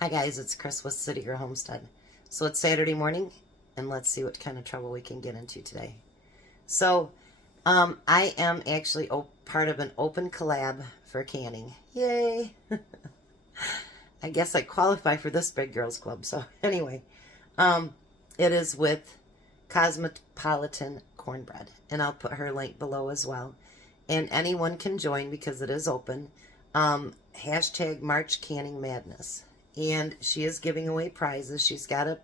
Hi guys, it's Chris with City Girl Homestead. So it's Saturday morning, and let's see what kind of trouble we can get into today. So, I am actually part of an open collab for canning. Yay! I guess I qualify for this big girls club. So anyway, it is with Cosmopolitan Cornbread, and I'll put her link below as well. And anyone can join because it is open. Hashtag March Canning Madness. And she is giving away prizes. She's got a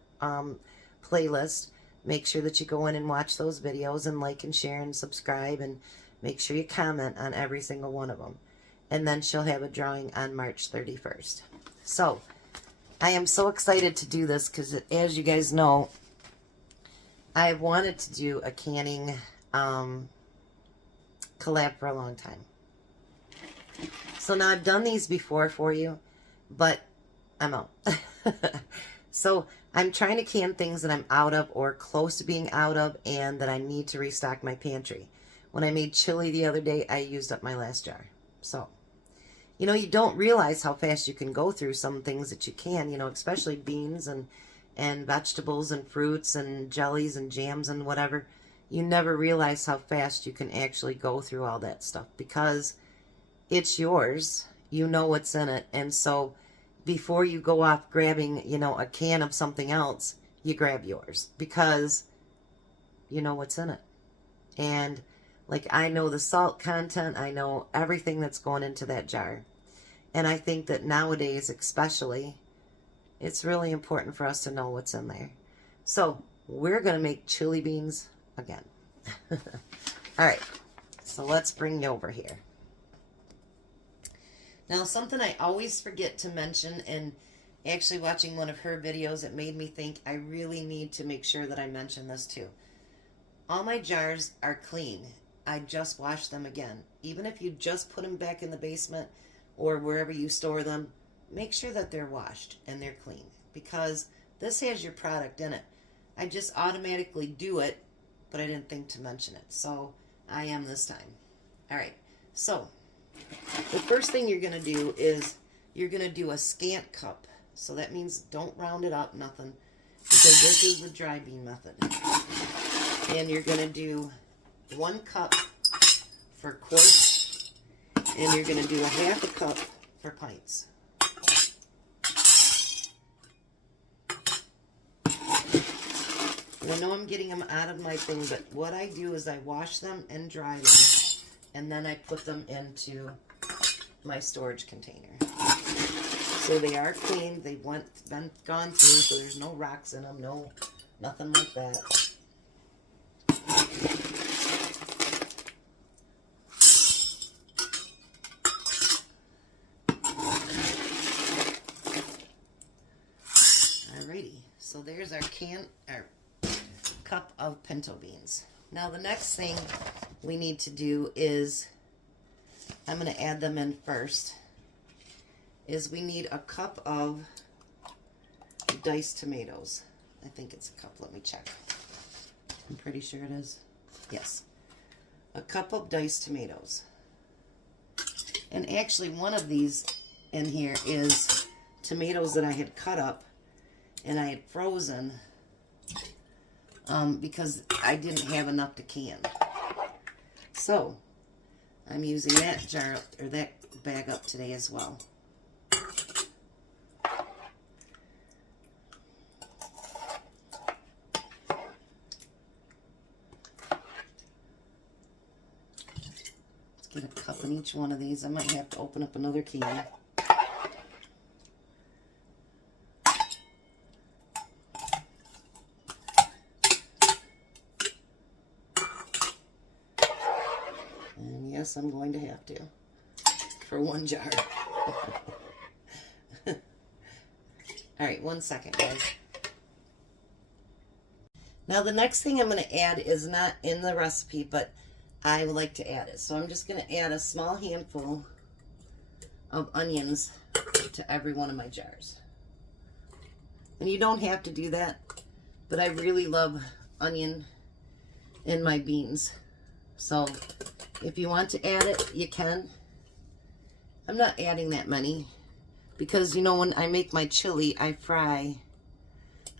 playlist. Make sure that you go in and watch those videos and like and share and subscribe, and make sure you comment on every single one of them. And then she'll have a drawing on March 31st. So I am so excited to do this because, as you guys know, I've wanted to do a canning collab for a long time. So now I've done these before for you, but I'm out. So I'm trying to can things that I'm out of or close to being out of, and that I need to restock my pantry. When I made chili the other day, I used up my last jar. So, you know, you don't realize how fast you can go through some things that you can, you know, especially beans and vegetables and fruits and jellies and jams and whatever. You never realize how fast you can actually go through all that stuff because it's yours. You know what's in it. And so before you go off grabbing, you know, a can of something else, you grab yours because you know what's in it. And like, I know the salt content, I know everything that's going into that jar. And I think that nowadays, especially, it's really important for us to know what's in there. So we're going to make chili beans again. All right, so let's bring you over here. Now, something I always forget to mention, and actually watching one of her videos, it made me think I really need to make sure that I mention this too. All my jars are clean. I just washed them again. Even if you just put them back in the basement or wherever you store them, make sure that they're washed and they're clean, because this has your product in it. I just automatically do it, but I didn't think to mention it. So I am this time. All right, so the first thing you're going to do is you're going to do a scant cup. So that means don't round it up, nothing, because this is the dry bean method. And you're going to do 1 cup for quarts, and you're going to do a 1/2 cup for pints. And I know I'm getting them out of my thing, but what I do is I wash them and dry them, and then I put them into my storage container. So they are clean. They've been gone through, so there's no rocks in them, nothing like that. Alrighty, so there's our cup of pinto beans. Now the next thing we need to do is, I'm going to add them in first, is we need a cup of diced tomatoes. I think it's a cup. Let me check. I'm pretty sure it is. Yes. A cup of diced tomatoes. And actually one of these in here is tomatoes that I had cut up and I had frozen because I didn't have enough to can. So I'm using that jar, or that bag, up today as well. Let's get a cup in each one of these. I might have to open up another can. And yes, I'm going to have to, for 1 jar. Alright, 1 second, guys. Now the next thing I'm going to add is not in the recipe, but I would like to add it. So I'm just going to add a small handful of onions to every one of my jars. And you don't have to do that, but I really love onion in my beans. So if you want to add it, you can. I'm not adding that many. Because, you know, when I make my chili, I fry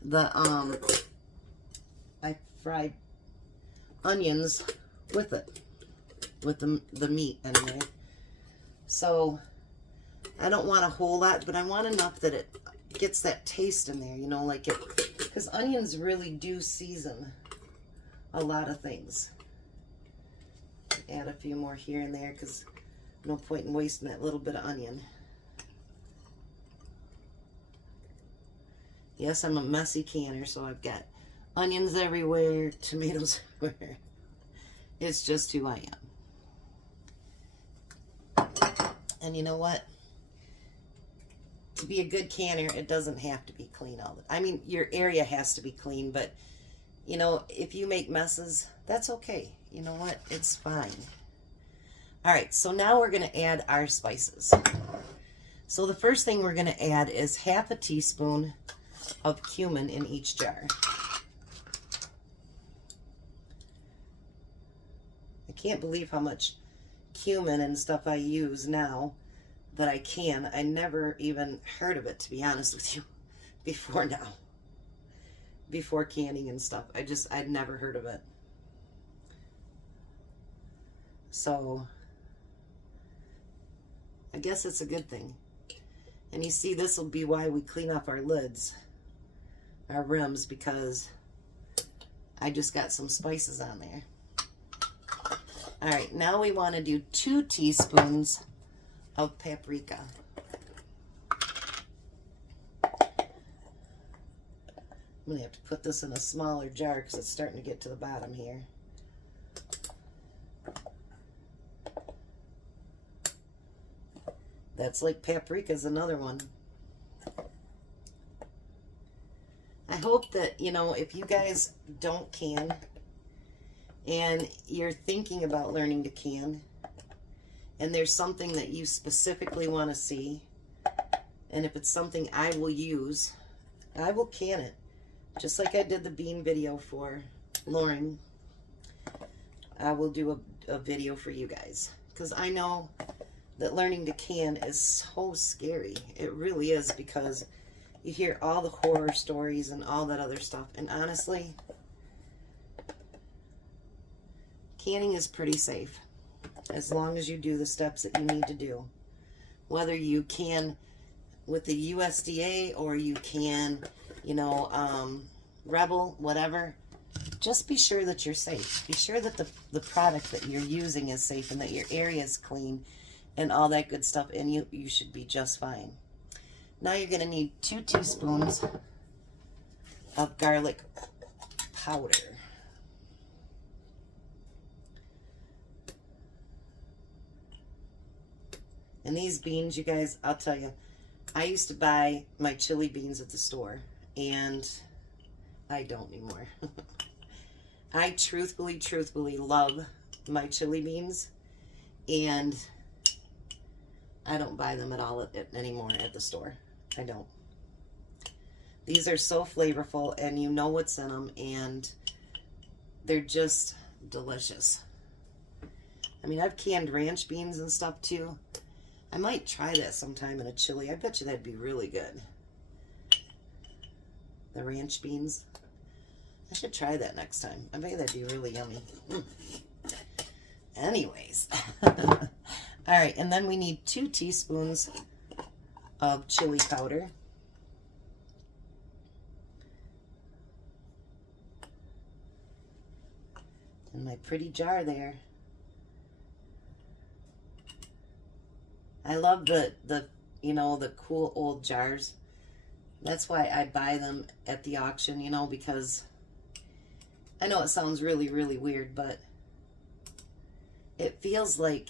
the, I fry onions with it, with the meat anyway. So I don't want a whole lot, but I want enough that it gets that taste in there, you know, like it, because onions really do season a lot of things. Add a few more here and there, because no point in wasting that little bit of onion. Yes, I'm a messy canner, so I've got onions everywhere, tomatoes everywhere. It's just who I am. And you know what? To be a good canner, it doesn't have to be clean all the time. I mean, your area has to be clean, but, you know, if you make messes, that's okay. You know what? It's fine. All right, so now we're going to add our spices. So the first thing we're going to add is half a teaspoon of cumin in each jar. I can't believe how much cumin and stuff I use now that I can. I never even heard of it, to be honest with you, before now. Before canning and stuff. I'd never heard of it. So, I guess it's a good thing. And you see, this will be why we clean off our lids, our rims, because I just got some spices on there. All right, now we want to do 2 teaspoons of paprika. I'm going to have to put this in a smaller jar because it's starting to get to the bottom here. That's like paprika's another one. I hope that, you know, if you guys don't can and you're thinking about learning to can, and there's something that you specifically want to see, and if it's something I will use, I will can it. Just like I did the bean video for Lauren, I will do a video for you guys. Because I know that learning to can is so scary. It really is, because you hear all the horror stories and all that other stuff. And honestly, canning is pretty safe as long as you do the steps that you need to do. Whether you can with the USDA or you can, you know, Rebel, whatever, just be sure that you're safe. Be sure that the product that you're using is safe and that your area is clean and all that good stuff, and you should be just fine. Now you're going to need 2 teaspoons of garlic powder. And these beans, you guys, I'll tell you, I used to buy my chili beans at the store, and I don't anymore. I truthfully love my chili beans, and I don't buy them at all anymore at the store. I don't. These are so flavorful, and you know what's in them, and they're just delicious. I mean, I've canned ranch beans and stuff too. I might try that sometime in a chili. I bet you that'd be really good. The ranch beans. I should try that next time. I bet that'd be really yummy. Anyways. All right, and then we need 2 teaspoons of chili powder. In my pretty jar there. I love the you know, the cool old jars. That's why I buy them at the auction, you know, because I know it sounds really, really weird, but it feels like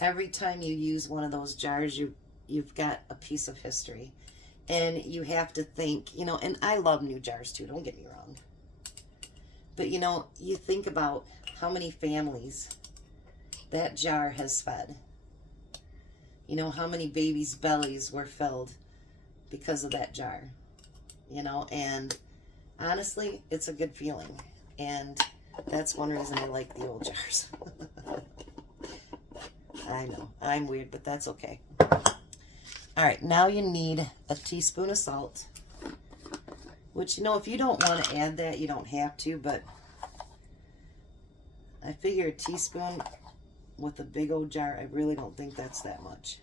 every time you use one of those jars, you've got a piece of history. And you have to think, you know, and I love new jars too, don't get me wrong. But, you know, you think about how many families that jar has fed. You know, how many babies' bellies were filled because of that jar. You know, and honestly, it's a good feeling. And that's one reason I like the old jars. I know, I'm weird, but that's okay. All right, now you need a teaspoon of salt, which, you know, if you don't want to add that, you don't have to, but I figure a teaspoon with a big old jar, I really don't think that's that much.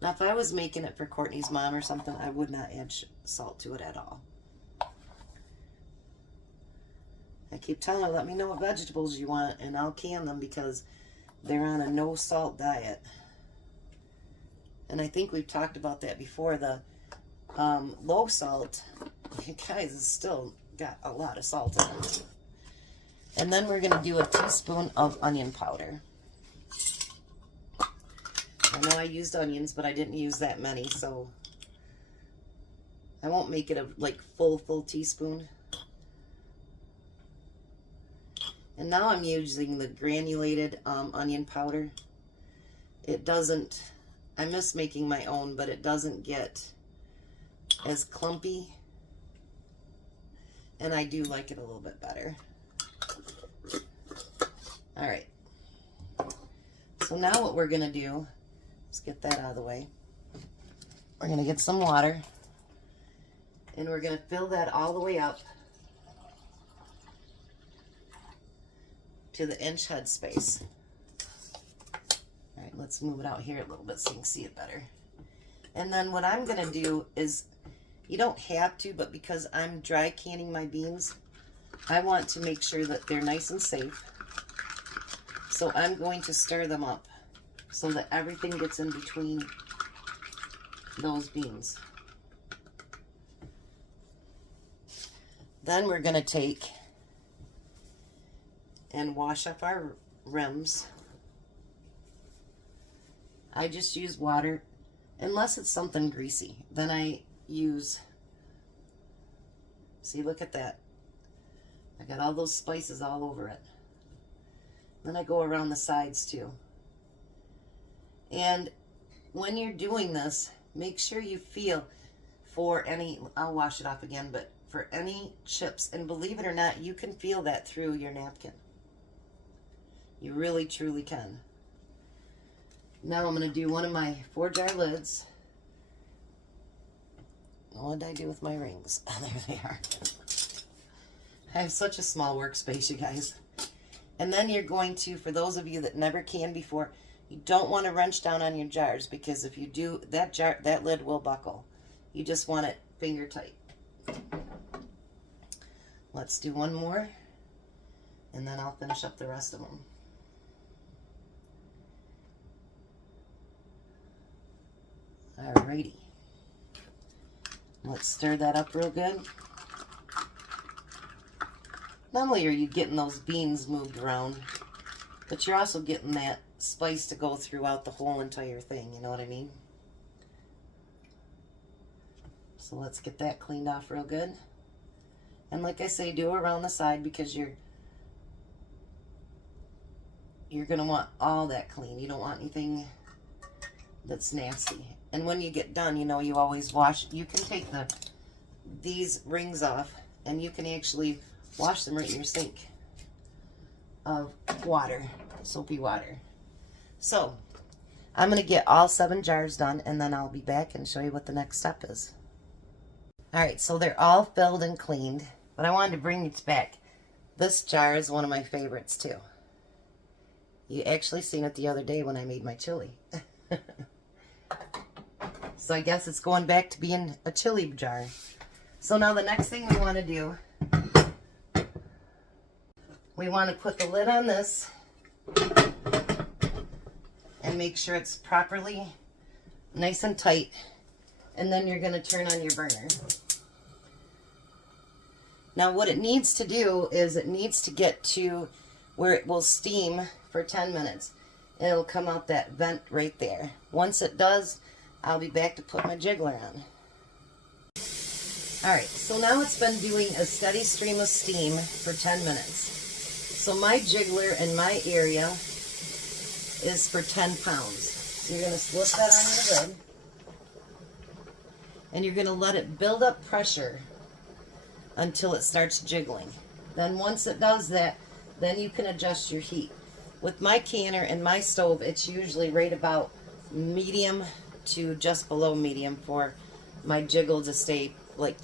Now, if I was making it for Courtney's mom or something, I would not add salt to it at all. I keep telling her, let me know what vegetables you want, and I'll can them because they're on a no-salt diet. And I think we've talked about that before. The low salt, you guys, has still got a lot of salt in it. And then we're going to do a teaspoon of onion powder. I know I used onions, but I didn't use that many, so I won't make it a like full teaspoon. And now I'm using the granulated onion powder. It doesn't, I miss making my own, but it doesn't get as clumpy. And I do like it a little bit better. All right. So now what we're going to do, let's get that out of the way. We're going to get some water. And we're going to fill that all the way up to the inch head space. All right, let's move it out here a little bit so you can see it better. And then what I'm going to do is, you don't have to, but because I'm dry canning my beans, I want to make sure that they're nice and safe. So I'm going to stir them up so that everything gets in between those beans. Then we're going to take and wash up our rims. I just use water, unless it's something greasy. Then I use, see, look at that. I got all those spices all over it. Then I go around the sides too. And when you're doing this, make sure you feel for any, I'll wash it off again, but for any chips, and believe it or not, you can feel that through your napkin. You really, truly can. Now I'm going to do one of my 4-jar lids. What did I do with my rings? There they are. I have such a small workspace, you guys. And then you're going to, for those of you that never canned before, you don't want to wrench down on your jars, because if you do, that lid will buckle. You just want it finger tight. Let's do one more, and then I'll finish up the rest of them. Alrighty. Let's stir that up real good. Not only are you getting those beans moved around, but you're also getting that spice to go throughout the whole entire thing, you know what I mean? So let's get that cleaned off real good. And like I say, do around the side, because you're going to want all that clean. You don't want anything that's nasty. And when you get done, you know, you always wash. You can take these rings off, and you can actually wash them right in your sink of water, soapy water. So I'm going to get all 7 jars done, and then I'll be back and show you what the next step is. All right, so they're all filled and cleaned, but I wanted to bring it back. This jar is one of my favorites too. You actually seen it the other day when I made my chili. So I guess it's going back to being a chili jar. So now the next thing we want to do, we want to put the lid on this and make sure it's properly nice and tight. And then you're going to turn on your burner. Now what it needs to do is it needs to get to where it will steam for 10 minutes. And it'll come out that vent right there. Once it does, I'll be back to put my jiggler on. Alright, so now it's been doing a steady stream of steam for 10 minutes. So my jiggler in my area is for 10 pounds. So you're going to slip that on your lid. And you're going to let it build up pressure until it starts jiggling. Then once it does that, then you can adjust your heat. With my canner and my stove, it's usually right about medium to just below medium for my jiggle to stay like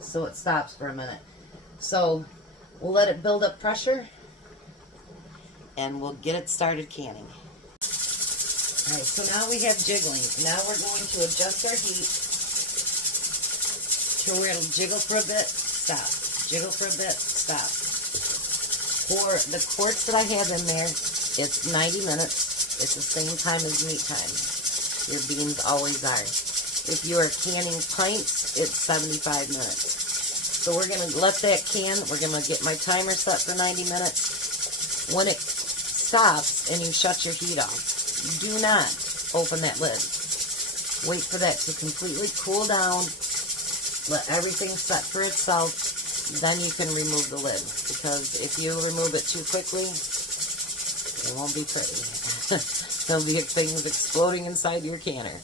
so it stops for a minute. So we'll let it build up pressure and we'll get it started canning. Alright, so now we have jiggling. Now we're going to adjust our heat to where it'll jiggle for a bit, stop. Jiggle for a bit, stop. For the quarts that I have in there, it's 90 minutes. It's the same time as meat time. Your beans always are. If you are canning pints, it's 75 minutes. So we're going to let that can. We're going to get my timer set for 90 minutes. When it stops and you shut your heat off, do not open that lid. Wait for that to completely cool down. Let everything set for itself. Then you can remove the lid. Because if you remove it too quickly, it won't be pretty. There'll be things exploding inside your canner.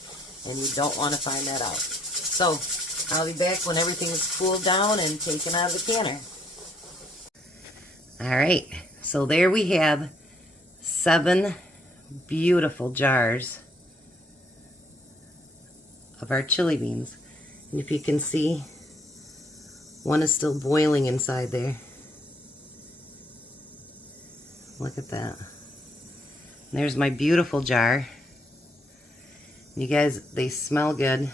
And you don't want to find that out. So I'll be back when everything's cooled down and taken out of the canner. Alright, so there we have 7 beautiful jars of our chili beans. And if you can see, one is still boiling inside there. Look at that. And there's my beautiful jar. You guys, they smell good.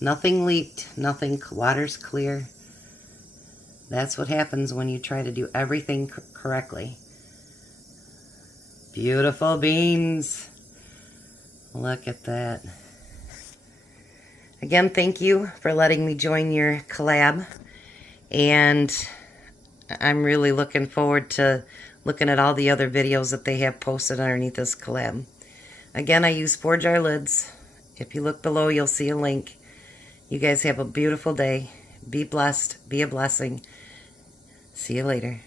Nothing leaked, nothing, water's clear. That's what happens when you try to do everything correctly. Beautiful beans. Look at that. Again, thank you for letting me join your collab. And I'm really looking forward to looking at all the other videos that they have posted underneath this collab. Again, I use 4-jar lids. If you look below, you'll see a link. You guys have a beautiful day. Be blessed. Be a blessing. See you later.